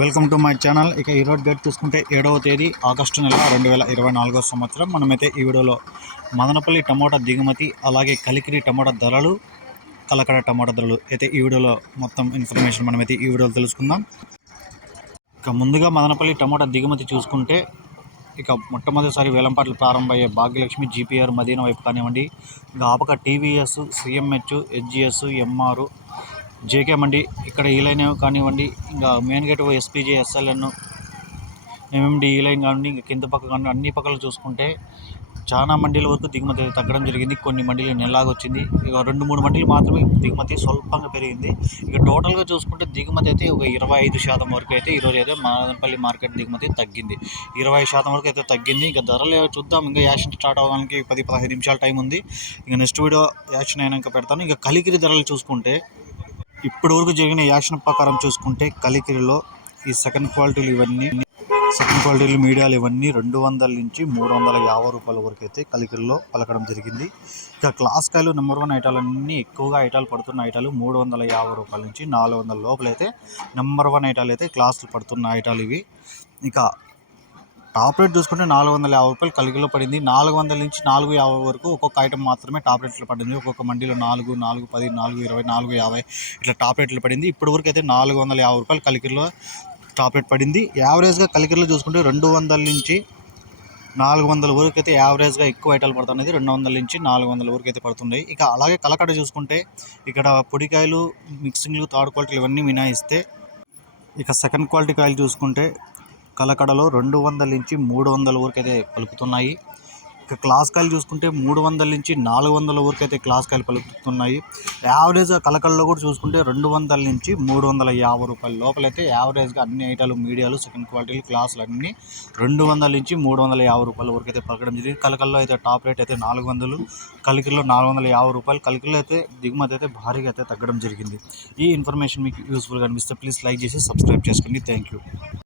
Welcome to my channel ఇక ఈరోజు date చూసుకుంటే ఏడవ తేదీ ఆగస్టు నెల రెండు వేల ఇరవై నాలుగో సంవత్సరం. మనమైతే ఈ వీడియోలో మదనపల్లి టమోటా దిగుమతి అలాగే కలికిరి టమోటా ధరలు కలకడ టమోటా ధరలు అయితే ఈ వీడియోలో మొత్తం ఇన్ఫర్మేషన్ మనమైతే ఈ వీడియోలో తెలుసుకుందాం. ఇక ముందుగా మదనపల్లి టమోటా దిగుమతి చూసుకుంటే ఇక మొట్టమొదటిసారి వేలంపాట్లు ప్రారంభమయ్యే భాగ్యలక్ష్మి జీపీఆర్ మదీన వైపు కానివ్వండి. ఇంకా ఆపక TVS CMH HGS MR JK మండి ఇక్కడ ఈ లైన్ కానివ్వండి ఇంకా main gate SPG SLN MMD ఈ లైన్ కానివ్వండి ఇంకా కింద పక్క కానివ్వండి అన్ని పక్కలు చూసుకుంటే చాలా మండీల వరకు దిగుమతి తగ్గడం జరిగింది. కొన్ని మండీలు నెలలాగా వచ్చింది. ఇక రెండు మూడు మండీలు మాత్రమే దిగుమతి స్వల్పంగా పెరిగింది. ఇక టోటల్గా చూసుకుంటే దిగుమతి అయితే ఒక ఇరవై ఐదు శాతం వరకు అయితే ఈరోజు అయితే మదనపల్లి మార్కెట్ దిగుమతి తగ్గింది. ఇరవై శాతం వరకు అయితే తగ్గింది. ఇంకా ధరలు చూద్దాం. ఇంకా యాక్షన్ స్టార్ట్ అవ్వడానికి పది పదహైదు నిమిషాల టైం ఉంది. ఇంకా నెక్స్ట్ వీడియో యాక్షన్ అయినాక పెడతాను. ఇంకా కలికిరి ధరలు చూసుకుంటే ఇప్పటి వరకు జరిగిన యాక్షన్ ప్రకారం చూసుకుంటే కలికిరిలో ఈ సెకండ్ క్వాలిటీలు ఇవన్నీ సెకండ్ క్వాలిటీలు మీడియాలు ఇవన్నీ రెండు వందల నుంచి మూడు వందల యాభై రూపాయల వరకు అయితే కలికిరిలో పలకడం జరిగింది. ఇక క్లాస్ కాయలు నెంబర్ వన్ ఐటాలన్నీ ఎక్కువగా ఐటాలు పడుతున్న ఐటాలు మూడు వందల యాభై రూపాయల నుంచి నాలుగు వందల లోపలైతే నెంబర్ వన్ ఐటాలు అయితే క్లాసులు పడుతున్న ఐటాలు ఇవి. ఇక టాప్ రేట్ చూసుకుంటే నాలుగు వందల యాభై రూపాయలు కలిగిలో పడింది. నాలుగు వందల నుంచి నాలుగు యాభై వరకు ఒక్కొక్క ఐటమ్ మాత్రమే టాప్ రేట్లు పడింది. ఒక్కొక్క మండీలో నాలుగు నాలుగు పది నాలుగు ఇరవై నాలుగు యాభై ఇట్లా టాప్ రేట్లు పడింది. ఇప్పటి వరకు అయితే నాలుగు వందల యాభై రూపాయలు కలికిరిలో టాప్ రేట్ పడింది. యావరేజ్గా కలికిరిలో చూసుకుంటే రెండు వందల నుంచి నాలుగు వందల వరకు అయితే యావరేజ్గా ఎక్కువ ఐటాలు పడుతున్నది. రెండు వందల నుంచి నాలుగు వందల వరకు అయితే పడుతున్నాయి. ఇక అలాగే కలకడ చూసుకుంటే ఇక్కడ పొడికాయలు మిక్సింగ్లు థర్డ్ క్వాలిటీలు ఇవన్నీ మినాయిస్తే ఇక సెకండ్ క్వాలిటీ కాయలు చూసుకుంటే కలకడలో రెండు వందల నుంచి మూడు వందల వరకు అయితే పలుకుతున్నాయి. ఇక క్లాస్ కాయలు చూసుకుంటే మూడు వందల నుంచి నాలుగు వందల వరకు అయితే క్లాస్ కాయలు పలుకుతున్నాయి. యావరేజ్ కలకడలో కూడా చూసుకుంటే రెండు వందల నుంచి మూడు వందల యాభై రూపాయల లోపలైతే యావరేజ్గా అన్ని ఐటాలు మీడియాలు సెకండ్ క్వాలిటీలు క్లాసులు అన్నీ రెండు వందల నుంచి మూడు వందల యాభై రూపాయల వరకు అయితే పలకడం జరిగింది. కలకల్లో అయితే టాప్ రేట్ అయితే నాలుగు వందలు కలికిరిలో నాలుగు వందల యాభై రూపాయలు కలికిరిలో అయితే దిగుమతి అయితే భారీగా అయితే తగ్గడం జరిగింది. ఈ ఇన్ఫర్మేషన్ మీకు యూస్ఫుల్గా అనిపిస్తే ప్లీజ్ లైక్ చేసి సబ్స్క్రైబ్ చేసుకోండి. Thank you.